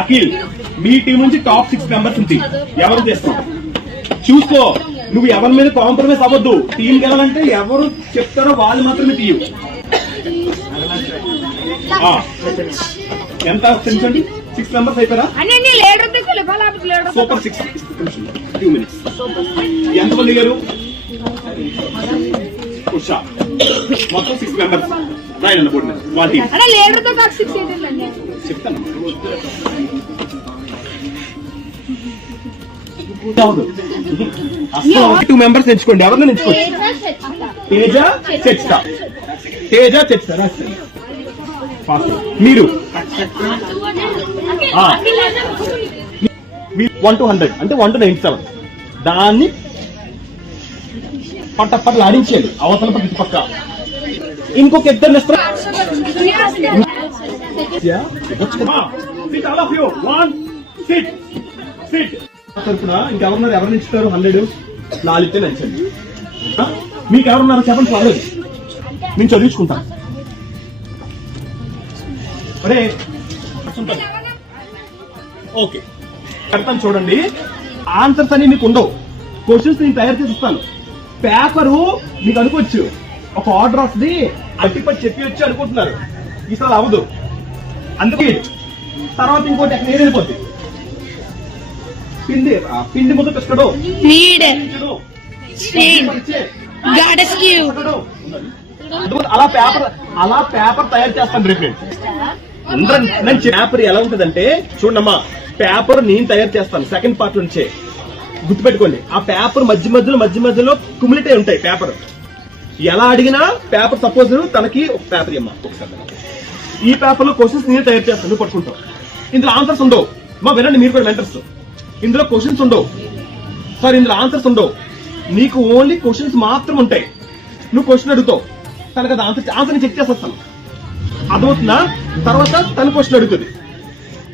అఖిల్ మీ team నుంచి top 6 members ఉంది. ఎవరు చేస్తావు చూసుకో. నువ్వు ఎవరి మీద కాంప్రమైజ్ అవ్వద్దు. టీం గెలాలంటే ఎవరు చెప్తారో వాళ్ళు మాత్రమే తీయు. ఎంత తెలుసండి? 6 మెంబర్స్ అయిపోయారా? Super 6 2 minutes. ఎంతమంది లేరు? ఉషా మొత్తం 6 మెంబర్స్ రాయండి బోర్డు మీద. వాళ్ళ టీం చెప్తాను. 2 మెంబర్స్ ఎంచుకోండి. ఎవరిని ఎంచుకోండి? తేజ చర్చిత. తేజ చర్చిత మీరు 1 to 100 అంటే 1 to 97 దాన్ని పట్టపట్లు ఆడించేది అవతల పక్క ఇటు పక్క. ఇంకొక ఇద్దరు తరఫున ఇంకెవరున్నారు? ఎవరు నించుతారు? 100 లాలితే నచ్చండి. మీకు ఎవరున్నారు చెప్పండి. పర్లేదు నేను చదివించుకుంటాను. అరే ఓకే పెడతాను చూడండి. ఆన్సర్స్ అని మీకు ఉండవు. క్వశ్చన్స్ నేను తయారు చేసి ఇస్తాను. పేపరు మీకు అనుకోవచ్చు ఒక ఆర్డర్ వస్తుంది అట్టిపట్టి చెప్పి వచ్చి అనుకుంటున్నారు. ఈసారి అవ్వదు. అందుకే తర్వాత ఇంకోటి ఎక్కడ వెళ్ళిపోద్ది. పిండి ముద్ద తెస్తాడు. అలా పేపర్ తయారు చేస్తాను రేపు నేను. పేపర్ ఎలా ఉంటదంటే చూడమ్మా, పేపర్ నేను తయారు చేస్తాను సెకండ్ పార్ట్ నుంచే. గుర్తుపెట్టుకోండి. ఆ పేపర్ మధ్య మధ్యలో కుమిలిటే ఉంటాయి. పేపర్ ఎలా అడిగినా పేపర్ సపోజ్ తనకి ఒక పేపర్ ఇమ్మా ఒకసారి. ఈ పేపర్ లో క్వశ్చన్స్ నేను తయారు చేస్తాను. నువ్వు పట్టుకుంటావు. ఇందులో ఆన్సర్స్ ఉండవు. మా వినండి మీరు కూడా మెంటర్స్. ఇందులో క్వశ్చన్స్ ఉండవు సార్. ఇందులో ఆన్సర్స్ ఉండవు. నీకు ఓన్లీ క్వశ్చన్స్ మాత్రం ఉంటాయి. నువ్వు క్వశ్చన్ అడుగుతావు, తనకు అది ఆన్సర్ చెక్ చేసేస్తాను. అర్థమవుతుందా? తర్వాత తన క్వశ్చన్ అడుగుతుంది,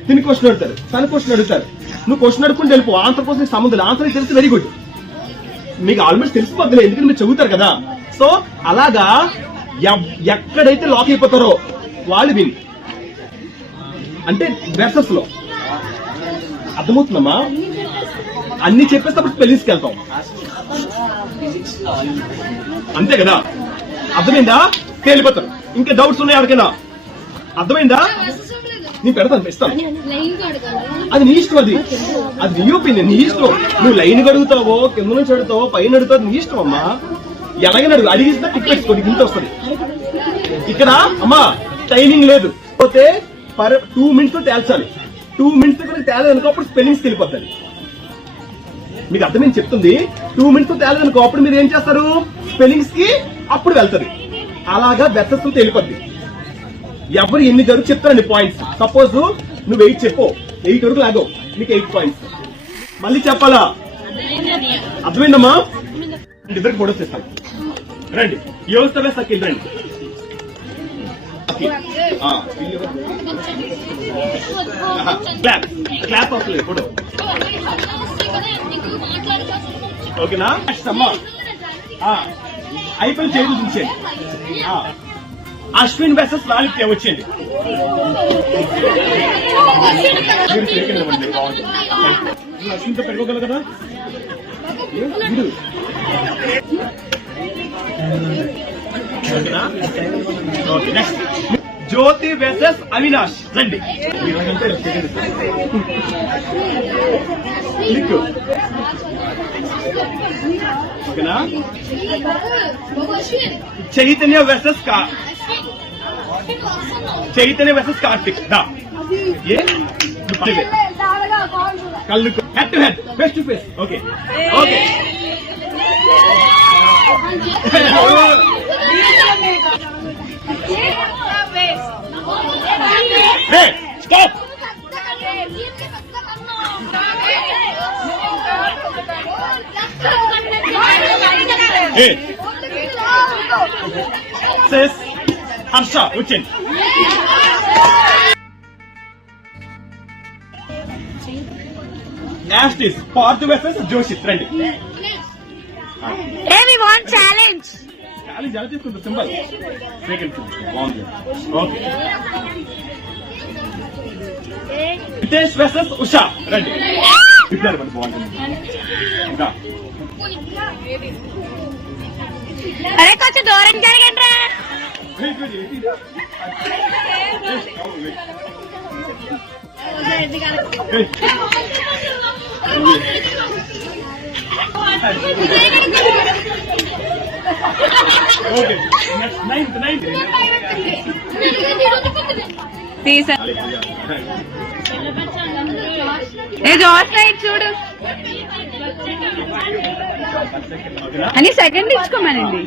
తిని క్వశ్చన్ అడుగుతారు, తన క్వశ్చన్ అడుగుతారు. నువ్వు క్వశ్చన్ అడుగుకుంటే వెళ్ళిపో. ఆన్సర్ కోసం సంబంధం. ఆన్సర్ తెలిసి వెరీ గుడ్. మీకు ఆల్మోస్ట్ తెలిసిపోద్దులే, ఎందుకంటే మీరు చదువుతారు కదా. సో అలాగా ఎక్కడైతే లాక్ అయిపోతారో వాళ్ళు విని అంటే వెర్సెస్ లో. అర్థమవుతుందమ్మా? అన్ని చెప్పేస్తే అప్పుడు స్పెల్లింగ్స్కి వెళ్తాం. అంతే కదా? అర్థమైందా? తేలిపోతారు. ఇంకా డౌట్స్ ఉన్నాయి ఎవరికైనా? అర్థమైందా? నేను పెడతాను, ఇస్తాను. అది నీ ఇష్టం. అది నీ ఒపీనియన్, నీ ఇష్టం. నువ్వు లైన్ అడుగుతావో, కింద నుంచి అడుగుతావో, పైన అడుగుతావు, నీ ఇష్టం అమ్మా. ఎలాగైనా అడుగు. అడిగిస్తే టిక్ పెట్టుకోండి, ఇంత వస్తుంది. ఇక్కడ అమ్మా టైమింగ్ లేదు. పోతే 2 minutes లో తేల్చాలి. 2 minutes కూడా తేలేదనుకో అప్పుడు స్పెల్లింగ్స్కి వెళ్ళిపోతాయి. మీకు అర్థమైంది చెప్తుంది. 2 minutes లో తేలేదనుకో అప్పుడు మీరు ఏం చేస్తారు? స్పెల్లింగ్స్ కి అప్పుడు వెళ్తారు. అలాగా వెర్సెస్ తో వెళ్ళిపోద్ది. ఎవరు ఎన్ని జరుగు చెప్తారండి పాయింట్స్. సపోజ్ నువ్వు 8 చెప్పు, 8 వరకు లాగో, నీకు 8 పాయింట్స్. మళ్ళీ చెప్పాలా? అర్థమైందమ్మా? ఇద్దరికి ఫోటోస్ ఇస్తాను. రండి. యోగిస్తావే సకిల్ రండి. క్లాప్ వస్తలేదు ఫోటో. ఓకేనా? అమ్మా అయిపోయి చేతులు చూసేయండి. అశ్విన్ వెసెస్ లాలిత్య వచ్చేయండి. అశ్విన్తో పెట్టుకోగలరు కదా? Okay next Jyothi versus Avinash రండి. ఓకేనా? చైతన్య వెసెస్ కార్తిక్ దా. కళ్ళు head to head, face to face. Okay okay. Stop. Harsha వచ్చేయండి. యాస్టిస్ పార్థు వెసెస్ జోషిత్ రండి. ఛాలెంజ్ ఎలా తీసుకుంటారు? సింబల్ సెకండ్ బాగుంది. Okay Ritesh versus Usha. రండి ఇద్దరు మరి బాగుంటుంది. ఇంకా అరే కొంచెం దూరం జరగండి. తీసా చూడు అని సెకండ్ ఇచ్చుకోమనండి.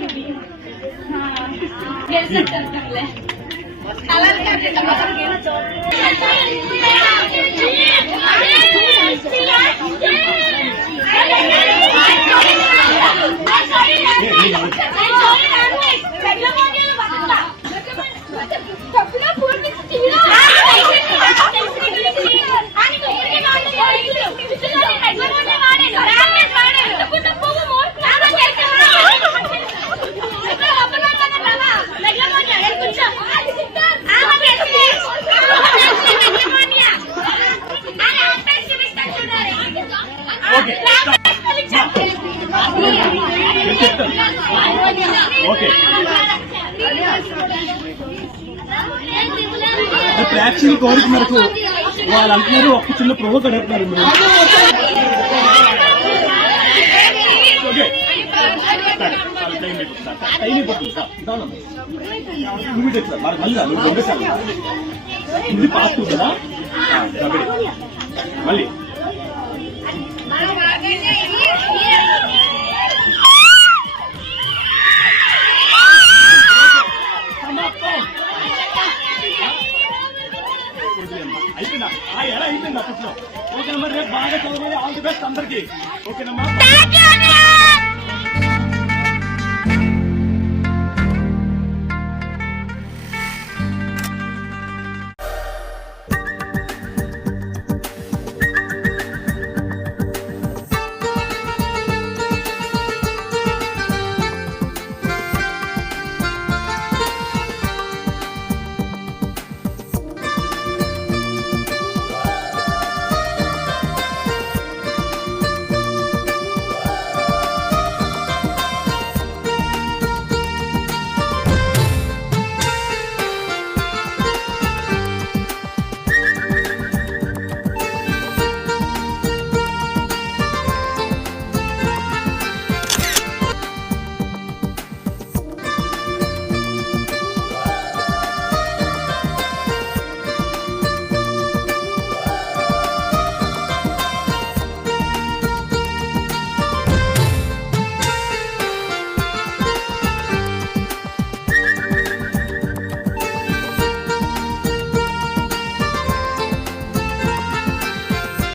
ప్రేక్షకుల కోరిక మేరకు వాళ్ళు అంటున్నారు ఒక్క చిన్న ప్రోమో కడుతున్నారు. ఇది పాస్ కదా మళ్ళీ అయిపోయిందా? ఎలా అయిపోయింది అప్పట్లో. ఓకేనమ్మా, రేపు బాగా చదవాలి. ఆల్ ది బెస్ట్ అందరికి. ఓకేనమ్మా.